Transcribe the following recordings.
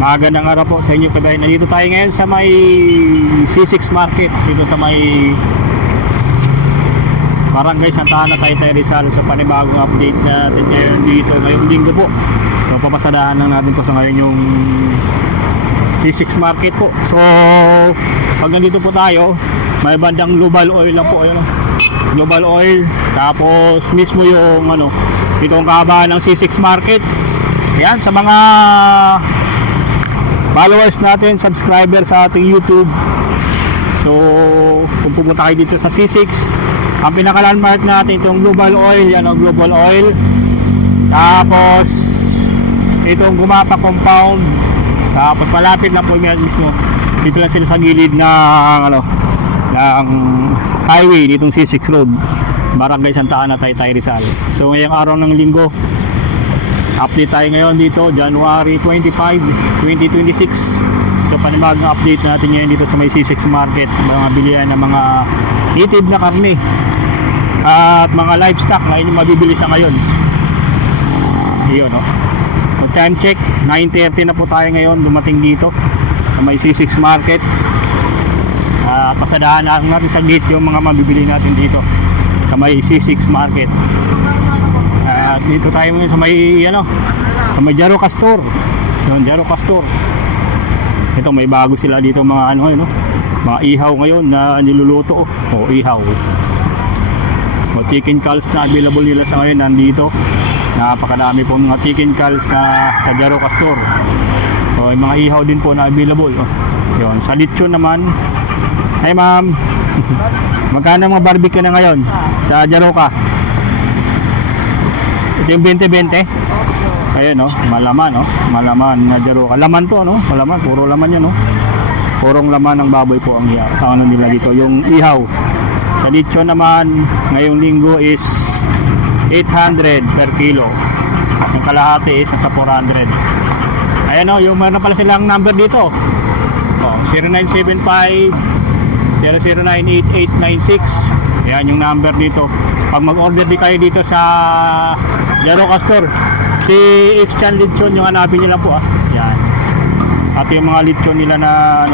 Magandang araw po sa inyo kabayan. Nandito tayo ngayon sa may C6 Market, dito sa may Barangay Santa Ana, Taytay Rizal. So panibagong update natin ngayon dito ngayong linggo po. So papasadahan lang natin po sa ngayon yung C6 Market po. So pag nandito po tayo, may bandang Global Oil lang po, ayun, Global Oil. Tapos mismo yung itong kahabaan ng C6 Market. Yan, sa mga followers natin, subscriber sa ating YouTube. So kung pupunta kayo dito sa C6, ang pinaka-landmark natin itong Global Oil, yan o, Global Oil. Tapos itong Gumapa Compound. Tapos malapit na po yan mismo. Dito lang sila sa gilid ng ng highway nitong C6 Road, Barangay Santa Ana, Taytay Rizal. So ngayong araw ng linggo, update tayo ngayon dito, January 25, 2026. So panibagong update natin ngayon dito sa may C6 Market, mga bilihan ng mga native na karne at mga livestock na inyong mabibili sa ngayon. Iyon, no? So, time check, 9:30 na po tayo ngayon dumating dito sa may C6 Market. Pasadahan natin sa gate yung mga mabibili natin dito sa may C6 Market. Dito tayo ngayon sa may sa may Jaroka Store. Yung Jaroka Store. Ito may bago sila dito mga mga ihaw ngayon na niluluto o ihaw. O chicken calls na available nila sa ngayon nandito. Napakadami po mga chicken calls na sa Jaroka Store. O yung mga ihaw din po na available. Yun, sa lechon naman. Hi ma'am. Magkano mga barbecue na ngayon sa Jaroka? Ito yung 20-20. Ayun, malaman, malaman na Jaroka. Laman to, malaman, puro laman yan, purong laman ng baboy po ang nila dito. Yung ihaw sa lechon naman ngayong linggo is 800 per kilo. Yung kalahati is nasa 400. Ayan, yung meron pala silang number dito, 0975 0098896. Yan yung number dito. Pag mag-order di kayo dito sa Jaroka Store, si Exchan Lechon yung hanapin nyo lang po. Yan. At yung mga lechon nila na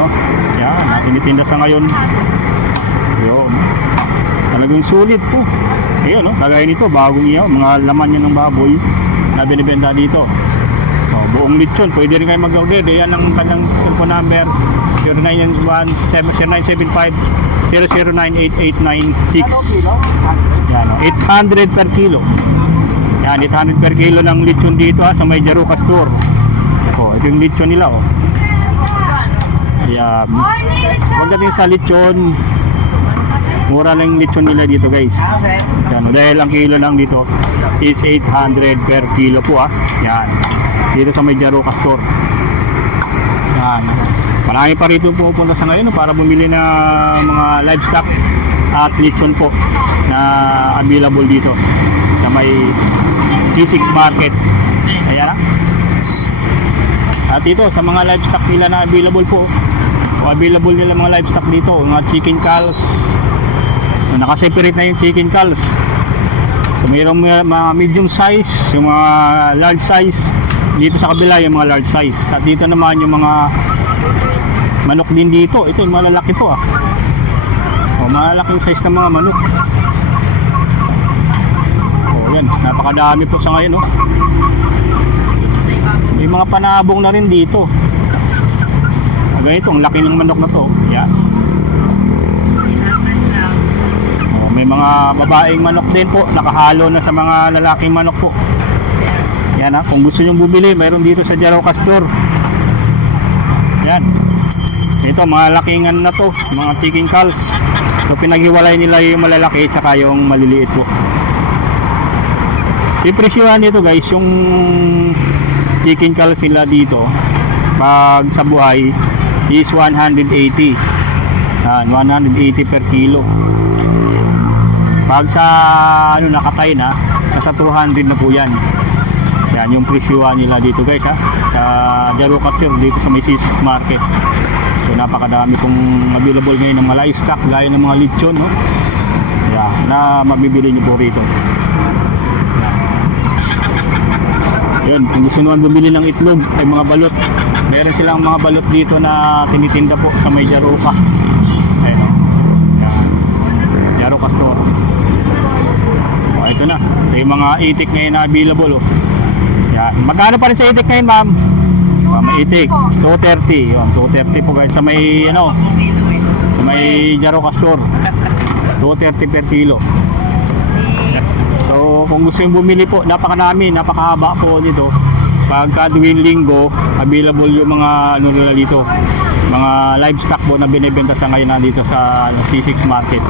yan, na tinitinda sa ngayon. Yun. Talagang sulit po. Ayun, kagaya nito, bagong iyaw, mga laman yun ng baboy na binibenta dito. Buong lechon, pwede rin kayo mag-order. Yan ang kanyang telephone number, 0975 0098896. Yan, 800 per kilo. Yan, 800 per kilo ng lechon dito sa may Jaroka Store. Ito yung lechon nila. Yan. Pagdating sa lechon, mura lang yung lechon nila dito, guys. Yan, dahil ang kilo lang dito is 800 per kilo po. Yan, dito sa may Jaroka Store. Yan. Marami pa rito pupunta sa ngayon para bumili na mga livestock at lechon po na available dito sa may C6 Market. Ayan. At dito sa mga livestock nila na available po, available nila mga livestock dito, mga chicken calves. So, nakaseparate na yung chicken calves. So, mayroong mga medium size, yung mga large size. Dito sa kabila yung mga large size. At dito naman yung mga manok din dito. Ito yung malalaki po. Malalaking size ng mga manok. Yan, napakadami po sa ngayon. May mga panabong na rin dito. Ganito, ang laki ng manok na to. Yan. May mga babaeng manok din po, nakahalo na sa mga lalaking manok po. Yan, kung gusto nyo bumili, mayroon dito sa Jaroka Store. Yan. Ito, mga lakingan na to, mga chicken calves. So pinaghiwalay nila yung malalaki at saka yung maliliit po. Ipresyohan nito, guys, yung chicken calves nila dito pag sa buhay is 180. Yan, 180 per kilo. Pag sa nakatay na, nasa 200 na po yan. Yan yung presyohan nila dito, guys, sa Jaroka Store dito sa may C6 Market. So napakadami pong available ngayon ng mga livestock, gaya ng mga lechon, na mabibili nyo po rito. Yun, kung gusto naman bumili ng itlog ay mga balot, meron silang mga balot dito na tinitinda po sa may Jaroka. Ayun o. Yan. Jaroka store. O, ito na. Ito yung mga itik ngayon na available o. Yan. Magkano pa rin sa itik ngayon, ma'am? May itik. 230. Yun, 230 po guys. Sa may, ano, sa may Jaroka store. 230 per kilo. So kung gusto yung bumili po, napakarami, napakahaba po nito. Pagka tuwing linggo, available yung mga ano nila dito, mga livestock po na binibenta sa ngayon na dito sa C6 Market.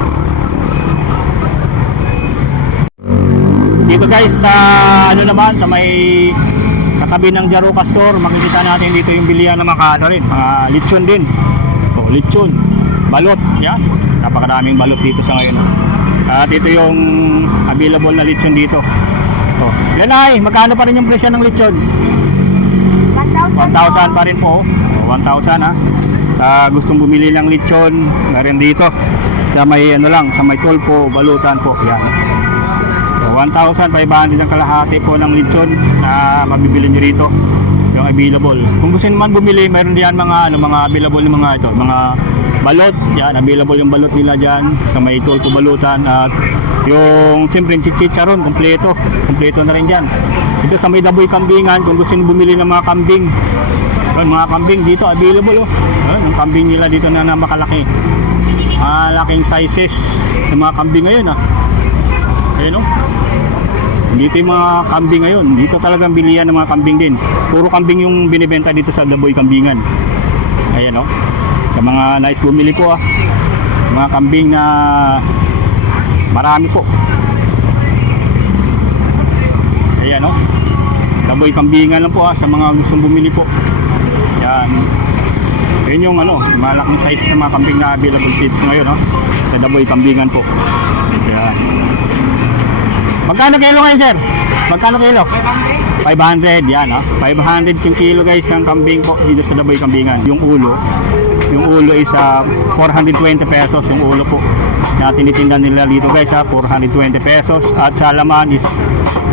Dito guys sa ano naman, sa may katabi ng Jaroka store, makikita natin dito yung bilihan ng mga ano rin, mga lechon din. So lechon, balot, yan. Napakaraming balot dito sa ngayon. At ito yung available na lechon dito. So, Lanay, magkano pa rin yung presyo ng lechon? 1,000 pa rin po. 1,000 ha. Sa gustong bumili ng lechon, meron dito. Sa may ano lang, sa may tulpo, balutan po. Yan. So, 1,500 ang kalahati po ng lechon na mabibili nyo rito. Yung available. Kung gusto naman bumili, meron diyan mga ano, mga available ng mga ito, mga balot. Yan, available yung balot nila diyan sa may tulpo balutan at yung siyempre chicharon, kompleto na rin diyan. Ito sa may Daboy Kambingan, kung gusto niyo bumili ng mga kambing. Yung mga kambing dito available oh. Yung kambing nila dito na makalaki. Malaking sizes ng mga kambing ngayon ah. Ayun oh. Dito yung mga kambing ngayon. Dito talagang bilihan ng mga kambing din. Puro kambing yung binibenta dito sa Daboy Kambingan. Ayan oh. Sa mga nice bumili po ah. Mga kambing na marami po. Ayan oh. Daboy Kambingan lang po ah. Sa mga gustong bumili po. Yan. Ayan yung ano, malaking size ng mga kambing na available seats ngayon oh. Sa Daboy Kambingan po. Yan. Magkano kilo ngayon, sir? Magkano kilo? 500, yan ha. 500 yung kilo guys ng kambing po dito sa Daboy Kambingan. Yung ulo is 420 pesos yung ulo po. Na tinitinda nila dito guys ha, 420 pesos. At sa laman is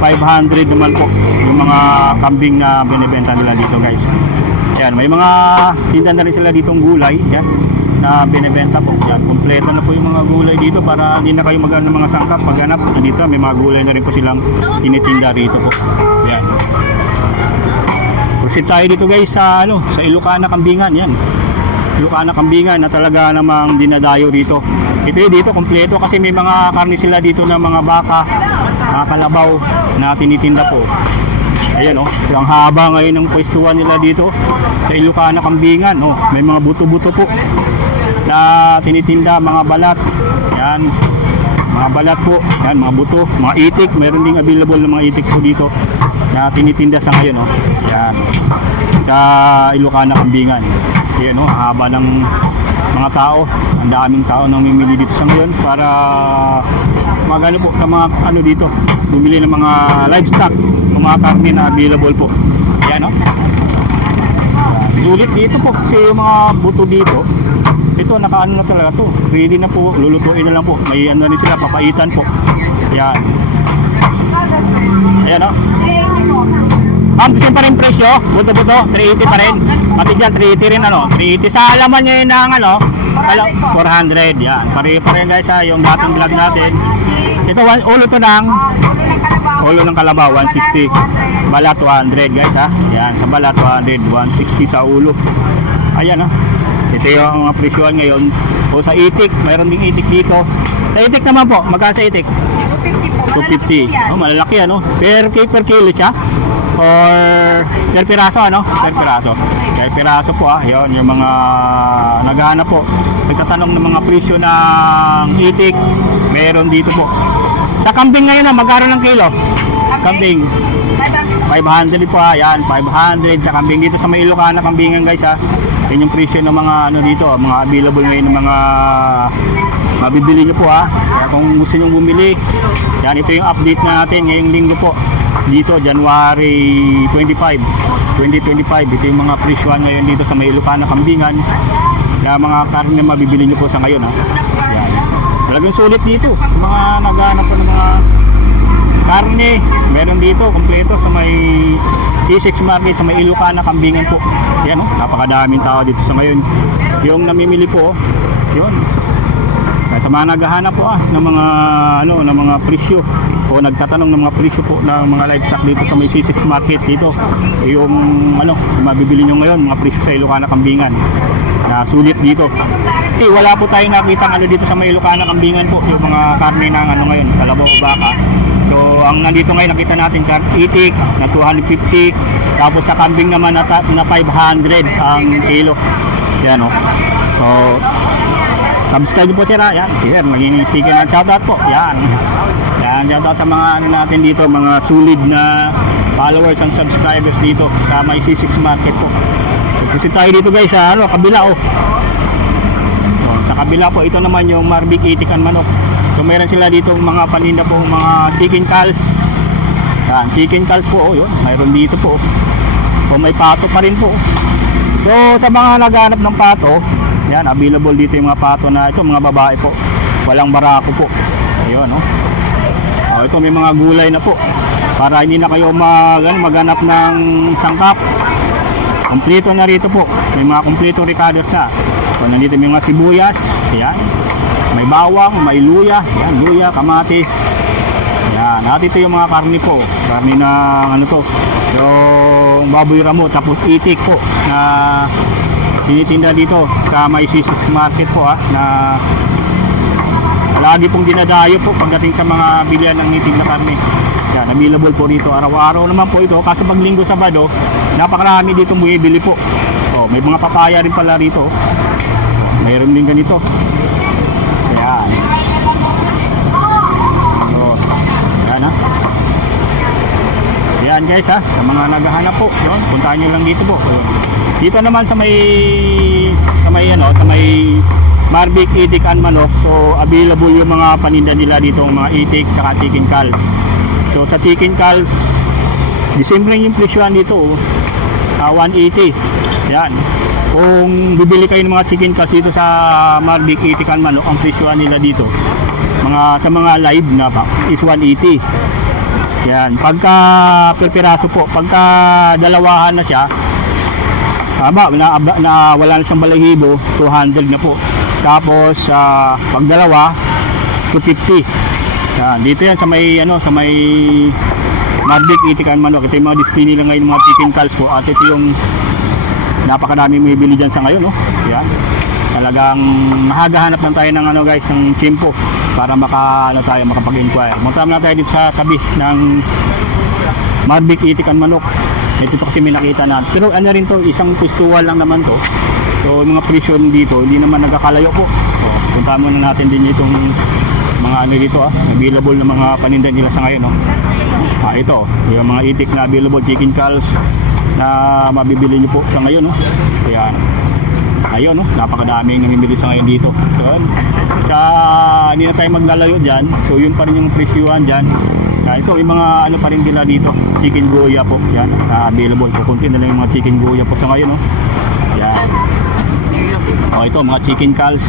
500 naman po yung mga kambing na binibenta nila dito guys. Yan, may mga tinda na rin sila ditong gulay, yan, na binibenta po. Yan, kompleto na po yung mga gulay dito para hindi na kayo magano ng mga sangkap paghanap. Dito may mga gulay na rin po silang tinitinda rito po. Yan. Proceed tayo dito guys sa ano, sa Ilocana Kambingan, yan. Ilocana Kambingan na talaga namang dinadayo dito. Ito dito kompleto kasi may mga karne sila dito ng mga baka, mga kalabaw na tinitinda po. Ayan oh, ang haba ngayon ng pwestuhan nila dito sa Ilocana Kambingan oh. May mga buto-buto po na tinitinda, mga balat. Yan, mga balat po. Yan, mga buto, mga itik. Meron ding available ng mga itik po dito na tinitinda sa ngayon oh. Yan, sa Ilocana Kambingan. Ayan oh, haba ng mga tao. Ang daming tao nang mimili dito sa ngayon para magano po sa mga ano dito, bumili ng mga livestock, mga karne na available po. Ayan o. Sulit dito po kasi yung mga buto dito, ito nakaano na talaga to, ready na po, lulutuin na lang po. May ano rin sila, papaitan po. Ayan. Ayan o. Ma'am, kasi pa rin presyo, buto-buto, 380 pa rin. Matigyan, 380 rin ano, 380. Sa alaman ngayon ng ano, 400, yan. Pare-pare guys ha, yung dating vlog natin. Ito, ulo to ng ulo ng kalabaw, 160. Balat, 200 guys ha. Yan, sa balat, 200, 160 sa ulo. Ayan ha. Ito yung mga presyoan ngayon. O sa itik, mayroon ding itik dito. Sa itik naman po, magkano sa itik? 250. Oh, malalaki ano. Per kilo siya. Or per piraso ano? Per piraso. Per piraso po ah. Yun, yung mga naghahanap po. Nagtatanong ng mga presyo ng itik. Meron dito po. Sa kambing ngayon ah, magkano ng kilo? Kambing. 500 po ah. Yan, 500 sa kambing dito sa may Ilocana Kambingan guys ah. Yan yung presyo ng mga ano dito, mga available ngayon ng mga mabibili nyo po ha. Kaya kung gusto nyo bumili, yan, ito yung update natin ngayong linggo po. Dito, January 25, 2025. Ito yung mga presyoan ngayon dito sa may Ilocana Kambingan. Kaya mga karne na mabibili nyo po sa ngayon ha. Yan. Talagang sulit dito. Mga naghahanap po ng mga karne, meron dito kompleto sa may C6 Market, sa may Ilocana, Kambingan po. Yan oh, napakadaming tao dito sa ngayon. Yung namimili po, yun. Kaya sa mga naghahanap po ng mga ng mga presyo o nagtatanong ng mga presyo po ng mga livestock dito sa may C6 Market dito, yung mabibili nyo ngayon mga presyo sa Ilocana, Kambingan na sulit dito. Wala po tayong nakitang dito sa may Ilocana, Kambingan po, yung mga karne ng ngayon, kalabaw o baka. So ang nandito ngayon nakita natin itik na 250, tapos sa kambing naman na 500 ang kilo. Yan o. So subscribe po sila. Yan, sir, magiging sticker na shoutout po. Yan, shoutout sa mga natin dito, mga solid na followers and subscribers dito sa may C6 Market po. Kasi tayo dito guys sa kabila oh. So, sa kabila po, ito naman yung Marvick Itik and Manok. So meron sila dito mga paninda po, mga chicken calls. Yan, chicken calls po oh, yun. Mayroon dito po. So may pato pa rin po. So sa mga naghanap ng pato, yan, available dito yung mga pato na ito, mga babae po. Walang barako po. Ayun, no? Oh, ito may mga gulay na po. Para hindi na kayo maghanap ng sangkap. Kompleto na rito po. May mga kompleto ricados na. So nandito may mga sibuyas. Yan. May bawang, may luya. Yan, luya, kamatis. Yan. At ito yung mga karni po. Karni ng to. Yung baboy ramo, tapos itik po. Na tinitinda dito sa may C6 Market po na lagi pong dinadayo po pagdating sa mga bilihan ng itik na karne. Yan, available po dito araw-araw naman po ito, kasi pag Linggo, Sabado napakarami dito bumibili po. Oh, may mga papaya rin pala rito. Mayroon din ganito. Yan. Oh, yan yan guys sa mga naghahanap po, yun, puntahan nyo lang dito po. Dito naman sa may Marvick Itik and Manok, so available yung mga paninda nila dito, mga itik saka chicken calls. So sa chicken calls, December yung presyohan dito 180. Yan. Kung bibili kayo ng mga chicken calls dito sa Marvick Itik and Manok, ang presyohan nila dito sa mga live na pa is 180. Yan, pagka per piraso po, pagka dalawahan na siya, na wala na siyang balahibo, 200 na po. Tapos pag dalawa, 250. Yan, dito yan sa may Marvick Itik and Manok. Ito yung mga display nila ngayon, mga chicken calls po. At ito yung napakadami may bili dyan sa ngayon, no? Yan. Talagang mahagahanap lang tayo ng guys, ng tempo para makapag-inquire. Punta na tayo dito sa tabi ng Marvick Itik and Manok. Ito kasi may nakita na. Pero rin to, isang pistual lang naman to. So mga presyo dito, hindi naman nagkakalayo po. So punta muna natin din itong mga dito available na mga paninda nila sa ngayon, no? Ito, yung mga itik na available chicken calls na mabibili nyo po sa ngayon, no? Ayan. Ayun, no? Napakadaming namimili sa ngayon dito. So, hindi na tayo maglalayo dyan. So yun pa rin yung presyuhan dyan. Ito, yung mga pa rin nila dito, chicken goya po. Yan, available po. Kunti na lang yung mga chicken goya po sa ngayon, no? Yan. Ito, mga chicken calls,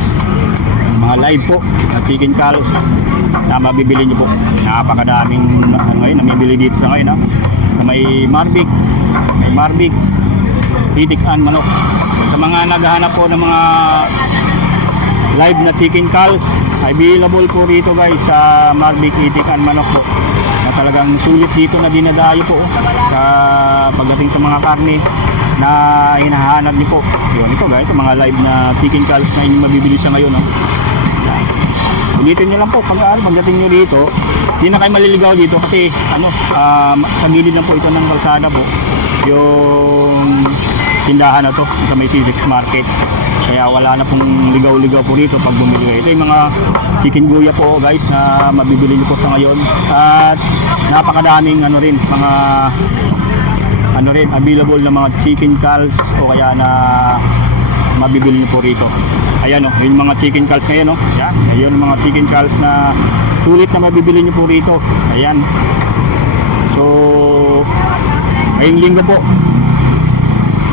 mga live po, mga chicken calls na mabibili nyo po. Napakadaming ngayon namimili dito sa ngayon, sa may Marvick Itik and Manok. Sa mga naghahanap po ng mga live na chicken calls, available po rito guys sa Marvick Itik and Manok po, na talagang sulit dito na dinadayo po sa pagdating sa mga karne na hinahanap niyo po. Yun, ito guys, mga live na chicken calls na inyong mabibili sa ngayon, no? Ulitin nyo lang po pagdating nyo dito, hindi na kayo maliligaw dito kasi sa gilid na po ito ng kalsada po yung tindahan na to sa may C6 Market, kaya wala na pong ligaw-ligaw po dito pag bumili kayo. Ito yung mga chicken guya po guys na mabibili nyo po sa ngayon, at napakadaming mga available na mga chicken calls o kaya na mabibili nyo po rito. Ayan yung mga chicken calls ngayon, no? Yan, ayun yung mga chicken calls na sulit na mabibili nyo po rito. Ayan. So ngayong Linggo po,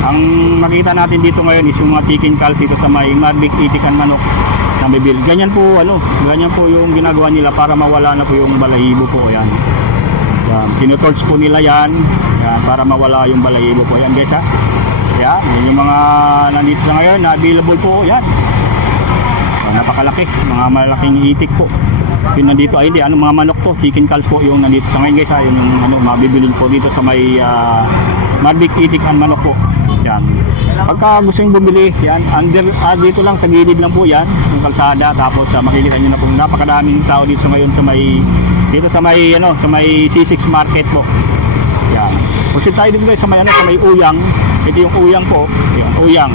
ang makita natin dito ngayon is yung mga chicken calls dito sa may Marvick Itik and Manok na bibili. Ganyan po yung ginagawa nila para mawala na po yung balahibo po. Ayan. Yan, tinutorch po nila yan. Yan, para mawala yung balahibo po. Yan guys ha. Yan, yun yung mga nandito sa ngayon na available po. Yan. Yan, napakalaki. Mga malaking itik po. Yung nandito ay di, ano mga manok to, chicken calves po yung nandito sa ngayon guys ha. Yun yung ano, mabibili po dito sa may Marbik itik ang manok po. Yan. Pagka gusto nyo bumili, yan, dito lang sa gilid lang po yan, yung kalsada. Tapos makikita nyo na po napakadaming tao dito sa ngayon sa may dito sa may ano, sa may C6 market po. Yan. Kasi tayo dito guys sa may ano, sa may Uyang. Ito yung Uyang po, yung Uyang.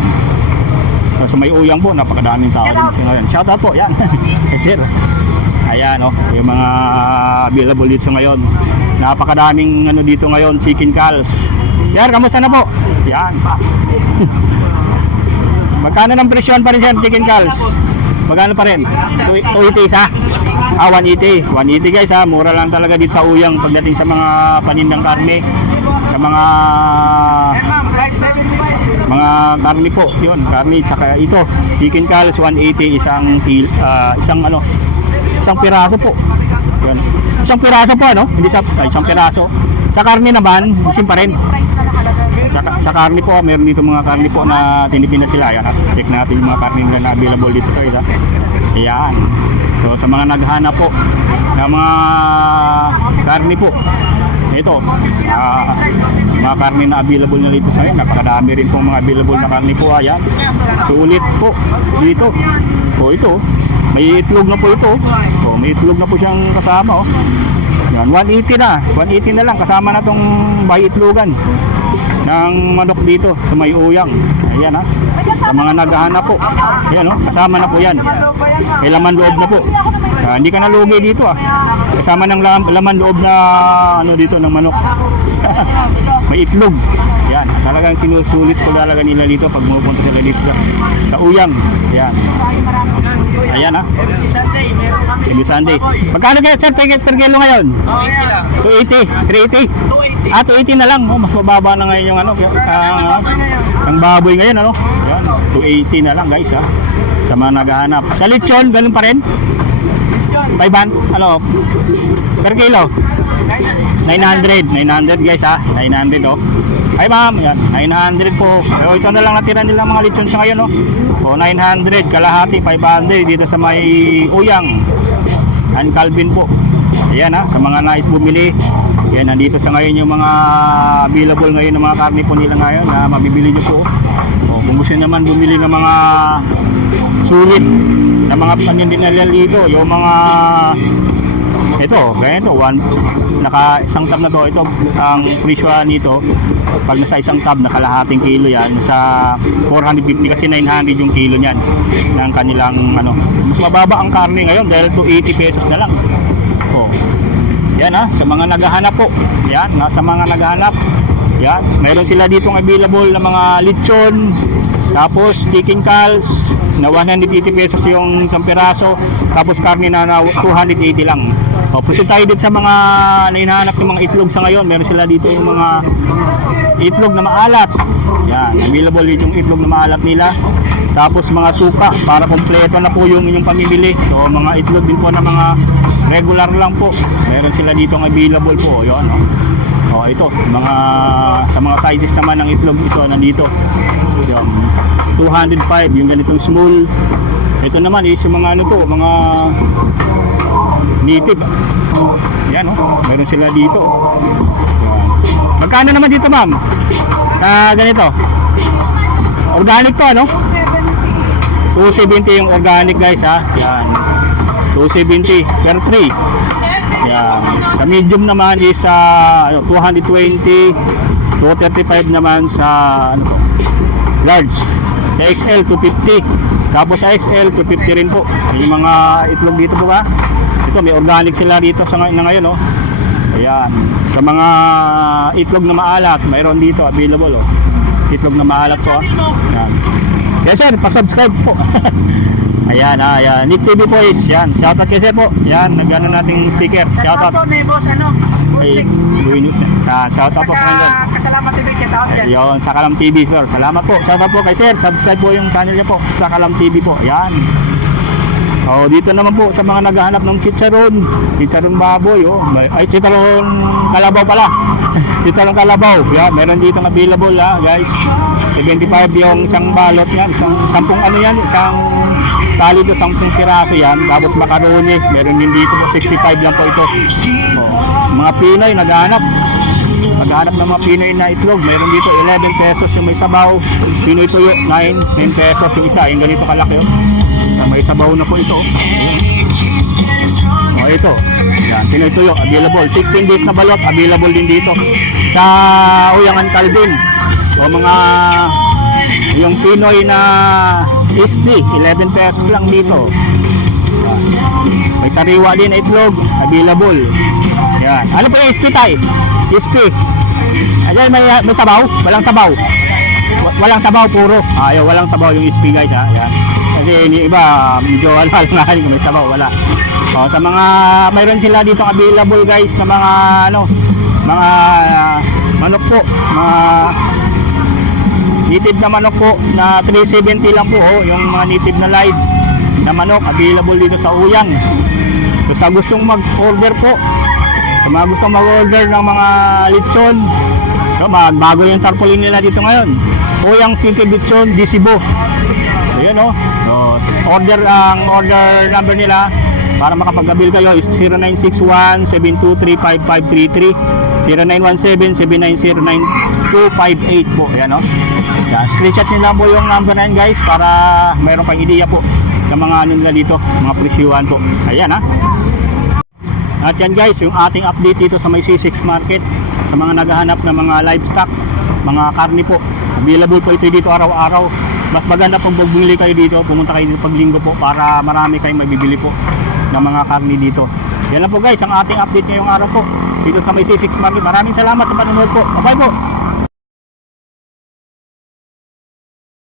So, sa may Uyang po, napakadaming tao dito sa ngayon. Shout out po, yan. Yes, sir. Ayan, oh, yung mga available dito sa ngayon. Napakadaming ano dito ngayon, chicken calves. Sir, kamusta na po? Yan. Magkano ng presyon pa rin sir, chicken calves? Magkano pa rin? 280 isa? 180. 180 guys ha, mura lang talaga dito sa Uyang pagdating sa mga panindang karne. Sa mga karne po, yun, karne, tsaka ito, chicken calves 180, isang piraso po. Yan. Isang piraso po ano? Hindi isang piraso. Sa karne naman, isin pa rin. Sa karne po, meron dito mga karne po na tinipin na sila. Yan, check natin yung mga karne nila na available dito sa isa. Ayan. So sa mga naghahanap po ng mga karne po, ito, mga karne na available na dito sa akin. Napakadami rin pong mga available na karne po. Ayan. Sulit po dito. O ito, may itlog na po ito. O, may itlog na po siyang kasama. Oh. Yan, 180 na. 180 na lang. Kasama na tong bay itlogan ng manok dito sa may Uyang. Ayan ha. Sa mga naghahanap po. Ayan oh, kasama na po yan. May laman loob na po. Hindi ka nalugi dito ah. Kasama ng laman loob na ano dito ng manok. May itlog. Yan, talagang sinusulit ko talaga nila dito pag pupunta sila dito sa Uyang. Yan. Ayan ha. Every Sunday. Magkano kaya sir per kilo ngayon? 280. 380. 280. 280 na lang. Oh, mas mababa na ngayon yung ano, ang baboy ngayon ano. Yan, 280 na lang guys ha. Sa mga naghahanap. Sa lechon, ganun pa rin? 500, ano, per kilo? 900 guys ha, 900 oh. Ay ma'am, yan, 900 po. Pero ito na lang natira nila mga lechon sa ngayon oh. O 900, kalahati 500 dito sa may Uyang and Calvin po. Ayan ha, sa mga nais bumili. Yan, nandito sa ngayon yung mga available ngayon ng mga karne po nila ngayon na mabibili nyo po. O, kung gusto naman bumili ng mga sulit na mga panindihan dito, yung mga ito, ganito, naka isang tab na to, ito, ang presyo nito, pag nasa isang tab, nakalahating kilo yan, sa 450 kasi 900 yung kilo niyan, ng kanilang, ano, mas mababa ang karne ngayon dahil 280 pesos na lang. Oh. Yan ha, sa mga naghahanap po, yan, sa mga naghahanap, yan, mayroon sila dito available na mga lechon, tapos chicken calves, na 180 pesos yung isang piraso, tapos karne na 280 lang. O, puso tayo dito sa mga hinahanap ng mga itlog sa ngayon. Meron sila dito yung mga itlog na maalat. Yan, available dito yung itlog na maalat nila. Tapos mga suka, para kompleto na po yung inyong pamimili. So mga itlog din po na mga regular lang po. Meron sila dito available po. Yun, no? O, ito, mga, sa mga sizes naman ng itlog, ito nandito. Yung 205, yung ganitong small. Ito naman is yung mga ano to, mga native. Yan oh, meron sila dito. Yan. Magkano naman dito ma'am? Ganito. Organic to ano? 270 yung organic guys ha. Yan. 270 per 3. Yan. Sa medium naman is 220, 235 naman sa ano to, large. Sa XL 250. Tapos sa XL 250 rin po. Yung mga itlog dito po ba? Ito may organic sila dito sa ngayon oh. Ayan. Sa mga itlog na maalat, mayroon dito available oh. Itlog na maalat po. Ayan. Yes sir, pa-subscribe po. Ayan, ayan. Nick TV po it's yan. Shoutout kay sir po. Yan, nagano nating sticker. Shoutout. Ay, Louis News. Shoutout po sa kanila. Kasalamat TV, shoutout yan. Ayun, sa Kalam TV sir. Salamat po. Shoutout po kay sir. Subscribe po yung channel niya po. Sa Kalam TV po. Ayan. Oh, dito naman po sa mga naghahanap ng chicharon baboy, oh. Ay, chicharon kalabaw pala. Chicharon kalabaw. Yeah, meron dito available, guys. 75 yung isang balot niyan, isang tali to 10 piraso yan. Tapos macaroni, meron din dito po 65 lang po ito. Oh, mga Pinoy naghahanap ng mga Pinoy na itlog. Meron dito 11 pesos yung may sabaw. Pinoy tuyo 9 pesos yung isa. Yung ganito kalaki, oh. May sabaw na po ito. O ito. Yan, Pinoy tuyo available. 16 days na balot available din dito sa Uyangan Calvin. O mga yung Pinoy na crispy 11 pesos lang dito. Yan. May sariwa din na itlog available. Yan. Ano po yung crispy tayo? Crispy. Ayan, may sabaw? Walang sabaw. Walang sabaw puro. Ayaw, walang sabaw yung crispy, guys, ha. Yan. Kasi yung iba medyo alalahan kung may sabaw, wala. O, sa mga mayroon sila dito available, guys, na mga mga manok po, mga native na manok po na 370 lang po, oh, yung mga native na live na manok available dito sa Uyang. So, sa gustong mag-order po, sa mga gustong mag-order ng mga lechon, so, bago yung tarpaulin nila dito ngayon, Uyang Stinted Lechon Disibo. Ayan, oh. So, order number nila para makapag-avail kayo is 0961-723-5533, 0917-790-9258 po. Ayan, oh. Yan, screenshot nila po yung number na yun, guys, para mayroon pang ideya po sa mga ano nila dito, mga presyuhan po. Ayan, ha. At yan, guys, yung ating update dito sa may C6 Market sa mga naghahanap ng mga livestock, mga karne po. Available po ito dito araw-araw. Mas maganda pong bumili kayo dito, pumunta kayo dito paglinggo po para marami kayong mabibili po ng mga karne dito. Yan lang po, guys, ang ating update ngayong araw po dito sa may C6 Market. Maraming salamat sa panonood po. Bye-bye po.